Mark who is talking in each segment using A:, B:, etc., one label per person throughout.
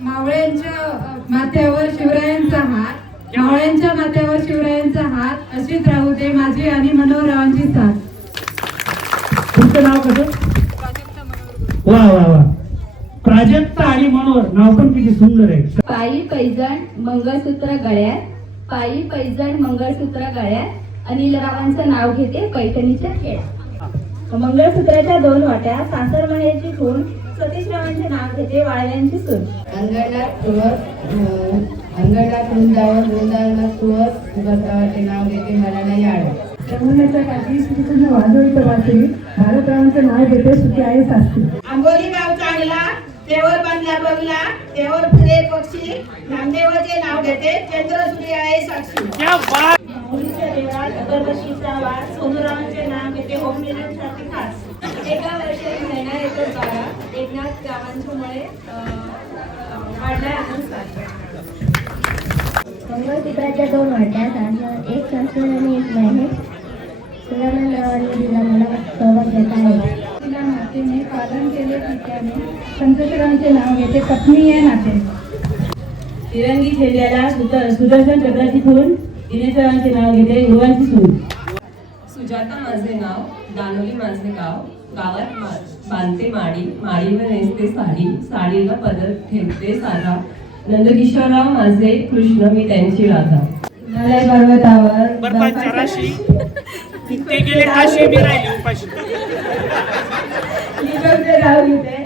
A: मावळ्यांच्या माथ्यावर शिवरायांचा हात मावळ्यांच्या माथ्यावर शिवरायांचा हात अशीच राहू दे माझी आणि मनोहररावांची साथ.
B: तुमचं नाव कसं? वा वा वा. प्राजक्ता आणि मनोहर नाव पण किती सुंदर आहे.
C: पायी पैजण मंगळसूत्र गळ्यात. पायी पैजण मंगळसूत्र गळ्यात. अनिलरावांचं नाव घेते पैठणीच्या खेळ मंगळसूत्राच्या दोन वाट्या सासरमण्याची खून घेते वाळव्यांची सून
D: अंगणात तुळस अं, अंगणात वृंदावन वृंदावनात तुळस उगवतावाचे नाव घेते मला नाही आडत
A: यमुनेच्या काठी श्रीकृष्ण वाजवित वासरी भारतरावांचं नाव घेते सुखी आहे सासरी
E: आंबोली गाव चांगला तेवर बांधला बंगला तेवर फिरे पक्षी नामदेवाचे नाव घेते चंद्र सूर्य आहे साक्षी
C: मुलीच्या देवळात अगरबत्तीचा वास सोनूरावांचे नाव घेते होम मिलनसाठी खास. एका वर्षात एकनाथ गावांच्यामुळे वाढलाय आनंद साजरा.
F: मंगळसूत्राच्या दोन वाट्या एक सासर आणि एक महिने सुराना नावाने दिला मला सोबत घेत आहे.
A: तिला मातेने पालन केले पित्याने संतोषरावांचे नाव घेते पत्नी आहे नाते
D: तिरंगी खेळल्याला सुद- सुदर्शन चक्राची खून दिनेशरावांचे नाव घेते गुरुवांची सून.
G: सुजाता माझे नाव दानोली माझे गाव. गावात बांधते माडी माडीवर नेसते साडी साडीला पदर ठेवते साधा. नंदकिशोरराव माझे कृष्ण मी त्यांची राधा.
A: हिमालय पर्वतावर.
B: बर्फाच्या राशी ते गेले काशी मी राहिले उपाशी.
A: निसर्ग नाव घेते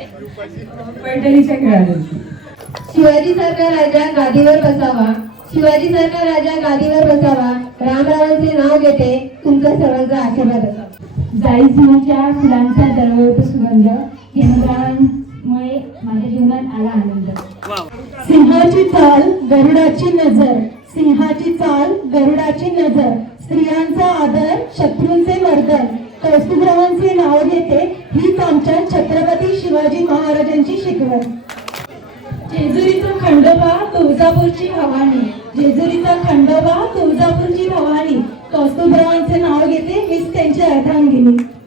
A: पैठणीच्या खेळाडू
F: शिवाजी सारखा राजा गादीवर बसावा. शिवाजी सारखा राजा गादीवर बसावा. रामरावांचे नाव घेते. तुमचा सर्वांचा आशीर्वाद असावा.
C: जाई सिंहाच्या फुलांचा दरवळतो सुगंध हेमरावांमुळे माझ्या जीवनात आला आनंद.
F: सिंहाची चाल गरुडाची नजर. सिंहाची चाल गरुडाची नजर. स्त्रियांचा आदर शत्रूंचे मर्दन कौस्तुभरावांचे नाव घेते हीच आमच्या छत्रपती शिवाजी महाराजांची शिकवण. जेजुरीचा खंडोबा तुळजापूरची भवानी. जेजुरीचा खंडोबा तुळजापूरची भवानी. कौस्तुभरावांचे नाव घेते हीच त्यांची अर्धांगिनी